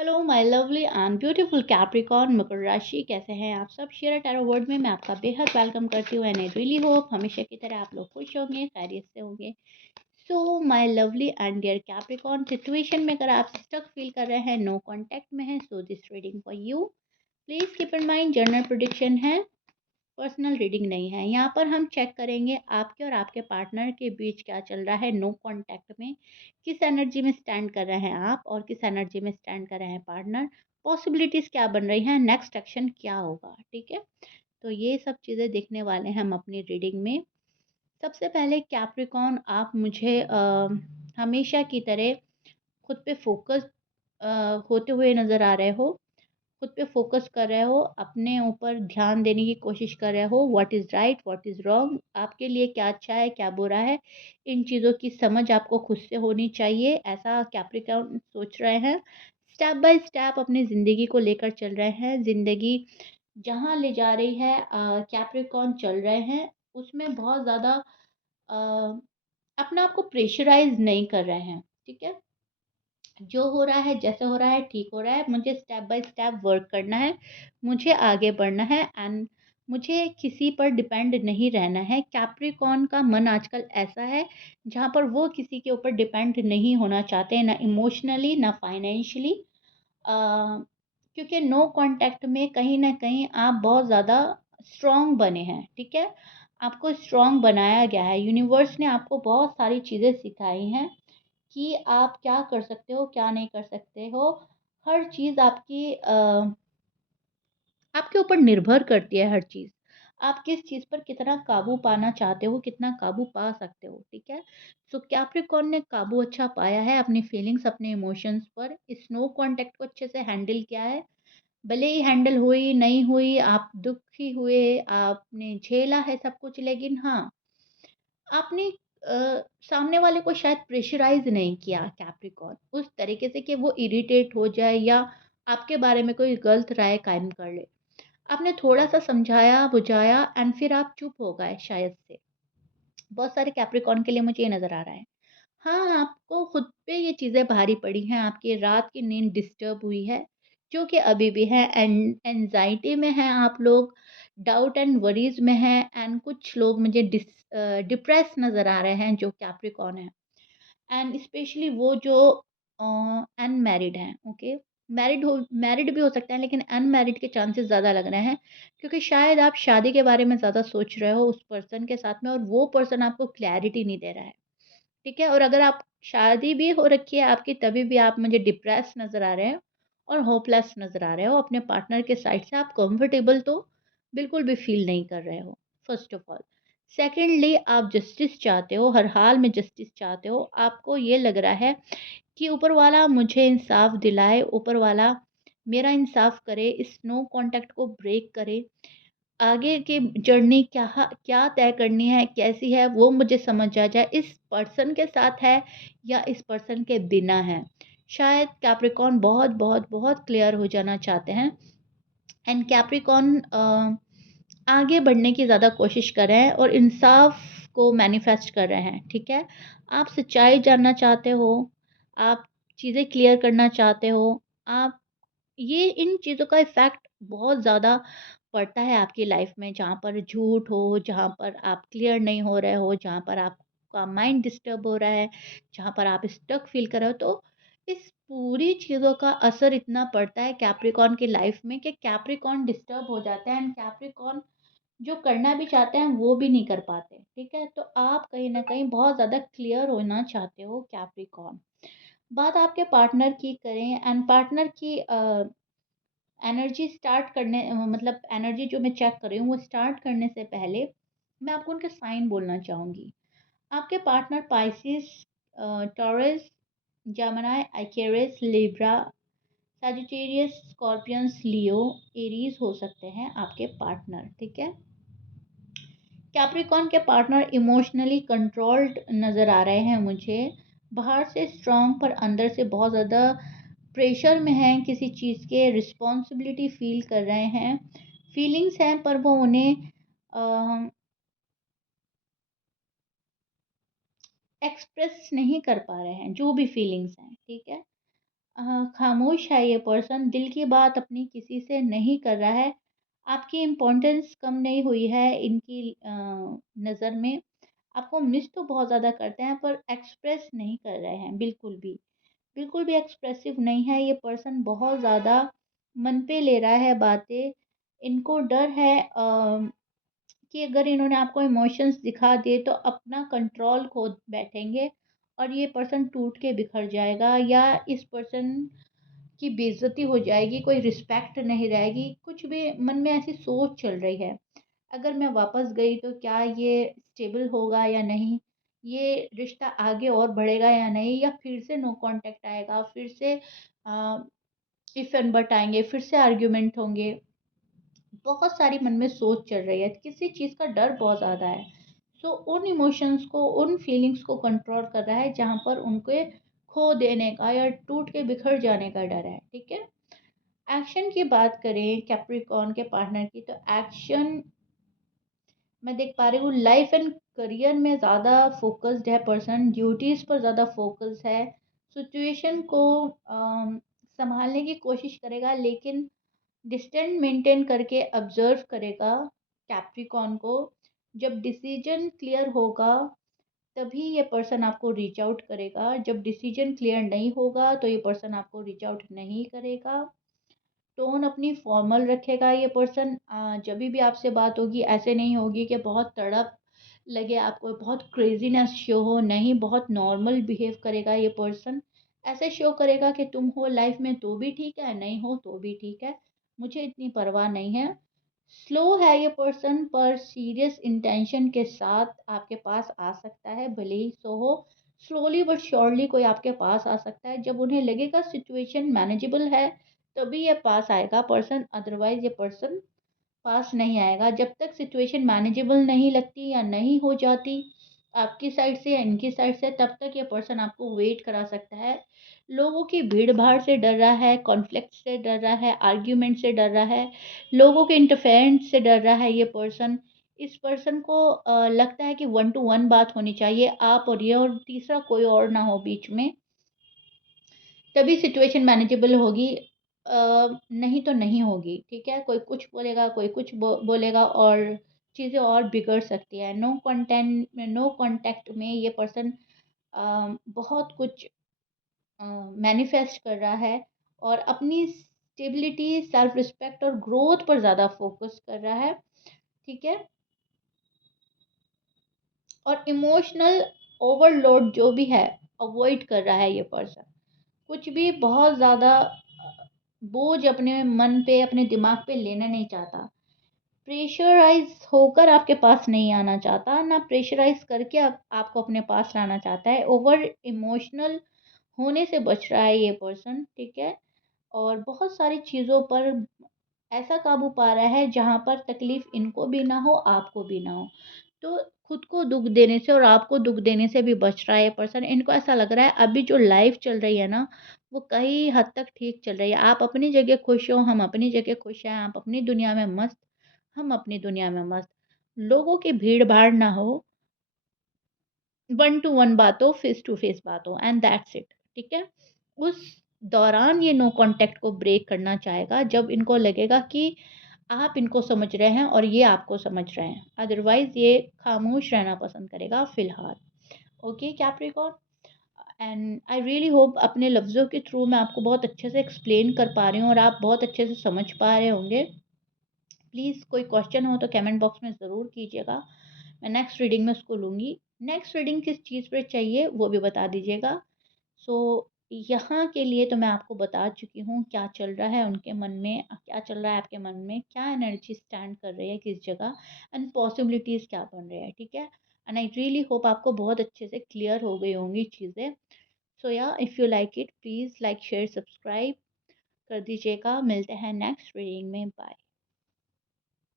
Hello my lovely and beautiful Capricorn मकर राशि, कैसे हैं आप सब। शेयर टैरो वर्ड में मैं आपका बेहद वेलकम करती हूँ एंड आई रियली होप हमेशा की तरह आप लोग खुश होंगे, खैरियत से होंगे। So my lovely and dear Capricorn, situation में अगर आप स्टक फील कर रहे हैं, नो कांटेक्ट में हैं, so this reading for you. Please keep in mind general prediction है, पर्सनल रीडिंग नहीं है। यहाँ पर हम चेक करेंगे आपके और आपके पार्टनर के बीच क्या चल रहा है नो कांटेक्ट में, किस एनर्जी में स्टैंड कर रहे हैं आप और किस एनर्जी में स्टैंड कर रहे हैं पार्टनर, पॉसिबिलिटीज़ क्या बन रही हैं, नेक्स्ट एक्शन क्या होगा। ठीक है, तो ये सब चीज़ें देखने वाले हैं हम अपनी रीडिंग में। सबसे पहले कैप्रिकॉर्न, आप मुझे हमेशा की तरह खुद पे फोकस होते हुए नज़र आ रहे हो, खुद पे फोकस कर रहे हो, अपने ऊपर ध्यान देने की कोशिश कर रहे हो। What is right, what is wrong, आपके लिए क्या अच्छा है, क्या बुरा है, इन चीज़ों की समझ आपको खुद से होनी चाहिए, ऐसा कैप्रिकॉर्न सोच रहे हैं। स्टेप बाय स्टेप अपनी ज़िंदगी को लेकर चल रहे हैं। ज़िंदगी जहाँ ले जा रही है कैप्रिकॉर्न चल रहे हैं, उसमें बहुत ज़्यादा अपने आप को प्रेशराइज़ नहीं कर रहे हैं। ठीक है, जो हो रहा है, जैसे हो रहा है, ठीक हो रहा है। मुझे स्टेप बाय स्टेप वर्क करना है, मुझे आगे बढ़ना है एंड मुझे किसी पर डिपेंड नहीं रहना है। कैप्रिकॉर्न का मन आजकल ऐसा है जहाँ पर वो किसी के ऊपर डिपेंड नहीं होना चाहते, ना इमोशनली ना फाइनेंशियली। क्योंकि नो कांटेक्ट में कहीं न कहीं आप बहुत ज़्यादा स्ट्रॉन्ग बने हैं। ठीक है, आपको स्ट्रॉन्ग बनाया गया है। यूनिवर्स ने आपको बहुत सारी चीज़ें सिखाई हैं कि आप क्या कर सकते हो, क्या नहीं कर सकते हो। हर चीज़ आपके ऊपर निर्भर करती है हर चीज़। आप किस चीज़ पर कितना काबू पाना चाहते हो, कितना काबू पा सकते हो, ठीक है? सो कैप्रिकॉर्न ने काबू अच्छा पाया है अपनी फीलिंग्स, अपने इमोशंस पर। इस नो कॉन्टैक्ट को अच्छे से हैंडल किया है। भले ही हैंडल हुई, नहीं हुई, आप दुखी हुए, आपने झेला है सब कुछ, लेकिन हाँ, आपने सामने वाले को शायद प्रेशराइज़ नहीं किया कैप्रिकॉर्न, उस तरीके से कि वो इरिटेट हो जाए या आपके बारे में कोई गलत राय कायम कर ले। आपने थोड़ा-सा समझाया, बुझाया एंड फिर आप चुप हो गए शायद से। बहुत सारे कैप्रिकॉर्न के लिए मुझे ये नज़र आ रहा है। हाँ, आपको खुद पे ये चीज़ें भारी पड़ी हैं, आपकी रात की नींद डिस्टर्ब हुई है, जो कि अभी भी है। एंग्ज़ायटी में हैं आप लोग, डाउट एंड वरीज़ में हैं एंड कुछ लोग मुझे डिप्रेस नज़र आ रहे हैं जो कैप्रिकॉर्न हैं। एंड स्पेशली वो जो अनमैरिड हैं, ओके? मैरिड भी हो सकते हैं, लेकिन अनमैरिड के चांसेस ज़्यादा लग रहे हैं, क्योंकि शायद आप शादी के बारे में ज़्यादा सोच रहे हो उस पर्सन के साथ में और वो पर्सन आपको क्लैरिटी नहीं दे रहा है। ठीक है? और अगर आप शादी भी हो रखी है आपकी, तभी भी आप मुझे डिप्रेस नज़र आ रहे हैं और होपलेस नज़र आ रहे हो अपने पार्टनर के साइड से। आप कंफर्टेबल तो बिल्कुल भी फ़ील नहीं कर रहे हो, फर्स्ट ऑफ ऑल। सेकंडली, आप जस्टिस चाहते हो, हर हाल में जस्टिस चाहते हो। आपको ये लग रहा है कि ऊपर वाला मुझे इंसाफ़ दिलाए, ऊपर वाला मेरा इंसाफ़ करे, इस नो कॉन्टैक्ट को ब्रेक करे। आगे की जर्नी क्या तय करनी है, कैसी है, वो मुझे समझ आ जाए, इस पर्सन के साथ है या इस पर्सन के बिना है। शायद कैप्रिकॉर्न बहुत, बहुत, बहुत क्लियर हो जाना चाहते हैं एंड कैप्रिकॉर्न आगे बढ़ने की ज़्यादा कोशिश कर रहे हैं और इंसाफ़ को मैनिफेस्ट कर रहे हैं, ठीक है? आप सच्चाई जानना चाहते हो, आप चीज़ें क्लियर करना चाहते हो, आप ये इन चीज़ों का इफ़ेक्ट बहुत ज़्यादा पड़ता है आपकी लाइफ में, जहाँ पर झूठ हो, जहाँ पर आप क्लियर नहीं हो रहे हो, जहाँ पर आपका माइंड डिस्टर्ब हो रहा है, जहाँ पर आप स्टक फ़ील कर रहे हो। तो इस पूरी चीज़ों का असर इतना पड़ता है कैप्रिकॉर्न की लाइफ में कि कैप्रिकॉर्न डिस्टर्ब हो जाता है एंड कैप्रिकॉर्न जो करना भी चाहते हैं वो भी नहीं कर पाते, ठीक है? तो आप कहीं न कहीं बहुत ज़्यादा क्लियर होना चाहते हो कैप्रिकॉर्न। बात आपके पार्टनर की करें एंड पार्टनर की एनर्जी स्टार्ट करने मतलब एनर्जी जो मैं चेक कर रही हूँ वो स्टार्ट करने से पहले मैं आपको उनके साइन बोलना चाहूँगी। आपके partner Pisces, Taurus, Gemini, Aquarius, Libra, Sagittarius, Scorpions, Leo, Aries हो सकते हैं आपके पार्टनर, ठीक है? कैप्रिकॉर्न के पार्टनर इमोशनली कंट्रोल्ड नज़र आ रहे हैं मुझे। बाहर से स्ट्रॉन्ग पर अंदर से बहुत ज़्यादा प्रेशर में हैं, किसी चीज़ के रिस्पॉन्सिबिलिटी फ़ील कर रहे हैं। फीलिंग्स हैं पर वो उन्हें एक्सप्रेस नहीं कर पा रहे हैं, जो भी फीलिंग्स हैं, ठीक है? खामोश है ये पर्सन, दिल की बात अपनी किसी से नहीं कर रहा है। आपकी इम्पोर्टेंस कम नहीं हुई है इनकी नज़र में। आपको मिस तो बहुत ज़्यादा करते हैं पर एक्सप्रेस नहीं कर रहे हैं बिल्कुल भी। बिल्कुल भी एक्सप्रेसिव नहीं है ये पर्सन, बहुत ज़्यादा मन पे ले रहा है बातें। इनको डर है कि अगर इन्होंने आपको इमोशंस दिखा दिए तो अपना कंट्रोल खो बैठेंगे और ये पर्सन टूट के बिखर जाएगा, या इस पर्सन की बेइज्जती हो जाएगी, कोई रिस्पेक्ट नहीं रहेगी, कुछ भी मन में ऐसी सोच चल रही है। अगर मैं वापस गई तो क्या ये स्टेबल होगा या नहीं? ये रिश्ता आगे और बढ़ेगा या नहीं? या फिर से नो कॉन्टैक्ट आएगा, फिर से इफ एंड बट आएँगे, फिर से आर्ग्यूमेंट होंगे। बहुत सारी मन में सोच चल रही है, किसी चीज़ का डर बहुत ज़्यादा है। सो उन इमोशंस को, उन फीलिंग्स को कंट्रोल कर रहा है जहाँ पर उनके खो देने का या टूट के बिखर जाने का डर है, ठीक है? एक्शन की बात करें कैप्रिकॉर्न के पार्टनर की, तो एक्शन मैं देख पा रही हूँ लाइफ एंड करियर में ज़्यादा फोकस्ड है पर्सन, ड्यूटीज़ पर ज़्यादा फोकस है, सिचुएशन को संभालने की कोशिश करेगा लेकिन डिस्टेंस मेंटेन करके ऑब्जर्व करेगा कैप्रिकॉर्न को। जब डिसीजन क्लियर होगा तभी ये पर्सन आपको रीच आउट करेगा, जब डिसीजन क्लियर नहीं होगा तो ये पर्सन आपको रीच आउट नहीं करेगा। टोन अपनी फॉर्मल रखेगा ये पर्सन, जभी भी आपसे बात होगी ऐसे नहीं होगी कि बहुत तड़प लगे आपको, बहुत क्रेजीनेस शो हो, नहीं बहुत नॉर्मल बिहेव करेगा ये पर्सन। ऐसे शो करेगा कि तुम हो लाइफ में तो भी ठीक है, नहीं हो तो भी ठीक है, मुझे इतनी परवाह नहीं है। स्लो है ये पर्सन पर सीरियस इंटेंशन के साथ आपके पास आ सकता है, भले ही सो हो। स्लोली बट श्योरली कोई आपके पास आ सकता है जब उन्हें लगेगा सिचुएशन मैनेजेबल है, तभी ये पास आएगा पर्सन, अदरवाइज ये पर्सन पास नहीं आएगा। जब तक सिचुएशन मैनेजेबल नहीं लगती या नहीं हो जाती आपकी साइड से या इनकी साइड से, तब तक ये पर्सन आपको वेट करा सकता है। लोगों की भीड़-भाड़ से डर रहा है, कॉन्फ्लिक्ट से डर रहा है, आर्ग्यूमेंट से डर रहा है, लोगों के इंटरफेरेंस से डर रहा है ये पर्सन। इस पर्सन को लगता है कि वन टू वन बात होनी चाहिए, आप और ये, और तीसरा कोई और ना हो बीच में। तभी सिचुएशन मैनेजेबल होगी, नहीं तो नहीं होगी, ठीक है? कोई कुछ बोलेगा, कोई कुछ बोलेगा और चीज़ें और बिगड़ सकती है। नो कॉन्टैक्ट में ये पर्सन बहुत कुछ मैनिफेस्ट कर रहा है और अपनी स्टेबिलिटी, सेल्फ रिस्पेक्ट और ग्रोथ पर ज़्यादा फ़ोकस कर रहा है, ठीक है? और इमोशनल ओवरलोड जो भी है, अवॉइड कर रहा है ये पर्सन। कुछ भी बहुत ज़्यादा बोझ अपने मन पे, अपने दिमाग पे लेना नहीं चाहता। प्रेशराइज़ होकर आपके पास नहीं आना चाहता, ना प्रेशराइज़ करके आपको अपने पास लाना चाहता है। ओवर इमोशनल होने से बच रहा है ये पर्सन, ठीक है? और बहुत सारी चीज़ों पर ऐसा काबू पा रहा है जहाँ पर तकलीफ़ इनको भी ना हो, आपको भी ना हो। तो खुद को दुःख देने से और आपको दुःख देने से भी बच रहा है ये पर्सन। इनको ऐसा लग रहा है अभी जो लाइफ़ चल रही है ना, वो कई हद तक ठीक चल रही है। आप अपनी जगह खुश हो, हम अपनी जगह खुश हैं, आप अपनी दुनिया में मस्त, हम अपनी दुनिया में मस्त। लोगों की भीड़-भाड़ ना हो, वन टू वन बात हो, फेस टू फेस बात हो, एंड दैट्स इट, ठीक है? उस दौरान ये नो कॉन्टैक्ट को ब्रेक करना चाहेगा जब इनको लगेगा कि आप इनको समझ रहे हैं और ये आपको समझ रहे हैं। अदरवाइज़ ये खामोश रहना पसंद करेगा फ़िलहाल। Okay Capricorn, and I really hope अपने लफ्ज़ों के थ्रू मैं आपको बहुत अच्छे से एक्सप्लेन कर पा रही हूँ और आप बहुत अच्छे से समझ पा रहे होंगे। प्लीज़ कोई क्वेश्चन हो तो कमेंट बॉक्स में ज़रूर कीजिएगा। मैं नेक्स्ट रीडिंग में उसको लूँगी। नेक्स्ट रीडिंग किस चीज़ पे चाहिए वो भी बता दीजिएगा। सो यहाँ के लिए तो मैं आपको बता चुकी हूँ क्या चल रहा है उनके मन में, क्या चल रहा है आपके मन में, क्या एनर्जी स्टैंड कर रही है किस जगह, एंड पॉसिबिलिटीज़ क्या बन रही है, ठीक है? एंड आई रियली होप आपको बहुत अच्छे से क्लियर हो गई होंगी चीज़ें। सो या if you like it please like, share, subscribe कर दीजिएगा। मिलते हैं नेक्स्ट रीडिंग में। बाय।